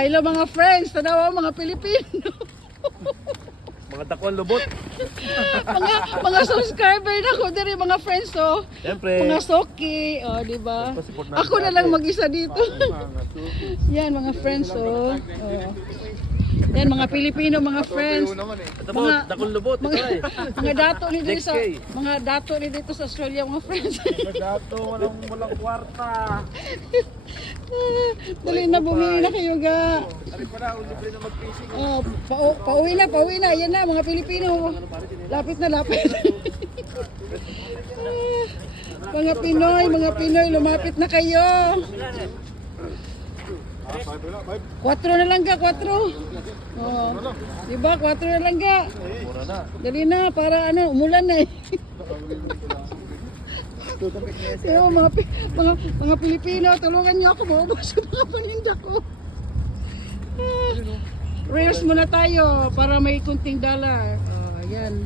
Hello mga friends, tanawa mga Pilipino. Mga dakwan lubot. mga subscriber na ko diri mga friends oh. Siyempre. Mga soki, oh, di ba? Support natin Ako na si lang ate. mag-isa dito. Yan mga friends oh. Yan mga Pilipino mga friends. Ito po, dakwan lubot. Ito eh. Mga dato ni dito sa 6K. mga dato ni dito sa Australia mga friends. Dato, walang kwarta. Dali na bumili na kayo ga. Ari pa na, libre na mag-fishing. Oh, pauwi na. Yan na mga Pilipino. Lapit na lapit. Mga Pinoy, lumapit na kayo. 4 na lang ga, 4. Oh. Diba, 4 na lang ga. Mura na. Dali na, para ano, umulan na eh. Pero mga Pilipino, tulungan niyo ako, maubos yung mga paninda ko. Reels muna tayo para may kunting dollar. Oh, yan.